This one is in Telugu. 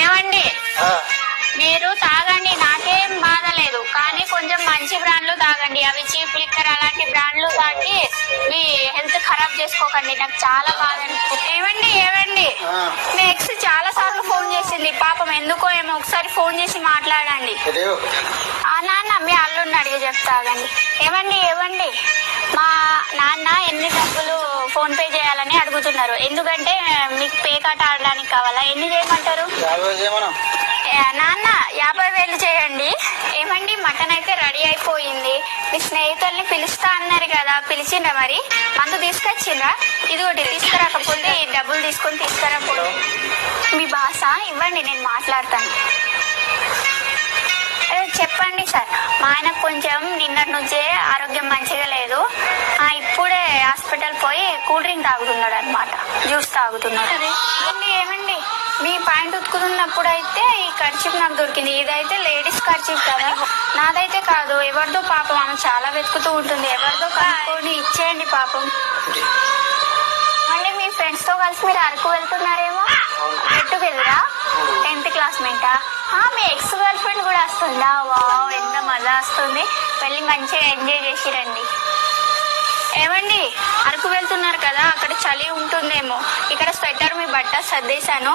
ఏమండి? మీరు తాగండి. నాకేం బాధ లేదు. కానీ కొంచెం మంచి బ్రాండ్లు తాగండి. అవి చీప్ లిక్కర్ అలాంటి బ్రాండ్లు తాగి మీ హెల్త్ ఖరాబ్ చేసుకోకండి. నాకు చాలా బాధ అనిపిస్తుంది. ఏమండి? ఏమండి. మీ ఎక్స్ చాలా సార్లు ఫోన్ చేసింది. పాపం ఎందుకో ఏమో ఒకసారి ఫోన్ చేసి మాట్లాడండి. నాన్న మీ అల్లుడిని అడిగి చెప్తాగండి ఏమండి? ఏమండి? మా నాన్న ఎన్ని డబ్బులు ఫోన్ పే చేయాలని అడుగుతున్నారు. ఎందుకంటే మీకు ఎన్ని చేయమంటారు నాన్న యాభై వేలు చేయండి. ఏమండి మటన్ అయితే రెడీ అయిపోయింది. మీ స్నేహితుల్ని పిలుస్తా అన్నారు కదా పిలిచిండ్రా మరి? మందు తీసుకొచ్చిండ్రా? ఇది ఒకటి తీసుకురాకపోతే ఈ డబ్బులు తీసుకొని తీసుకురాకపోతే. మీ బాస ఇవ్వండి నేను మాట్లాడతాను. ఏ, చెప్పండి సార్. మా ఆయనకు కొంచెం నిన్నటి నుంచే ఆరోగ్యం మంచిగా లేదు. ఆ, ఇప్పుడే హాస్పిటల్ పోయి కూల్ డ్రింక్ తాగుతున్నాడు అనమాట జ్యూస్ తాగుతున్నాడు. ఏమండి ప్యాంట్ ఉతుకుతున్నప్పుడు అయితే ఈ కర్చీఫ్ నాకు దొరికింది. ఇదైతే లేడీస్ ఖర్చీఫ్ కదా. నాదైతే కాదు. ఎవరిదో పాపం ఆమె చాలా వెతుకుతూ ఉంటుంది. ఎవరిదో కనుక్కొని ఇచ్చేయండి పాపం. మళ్ళీ మీ ఫ్రెండ్స్తో కలిసి మీరు అరకు వెళ్తున్నారేమో? ఎట్టు వెళ్ళరా? టెన్త్ క్లాస్మేటా? మీ ఎక్స్ గర్ల్ ఫ్రెండ్ కూడా వస్తుందా? వావ్ ఎంత మజా వస్తుంది. వెళ్ళి మంచిగా ఎంజాయ్ చేసి రండి. ఏమండి? అరకు వెళ్తున్నారు కదా. అక్కడ చలి ఉంటుందేమో. ఇక్కడ స్వెటర్ మీ బట్ట సర్దేశాను.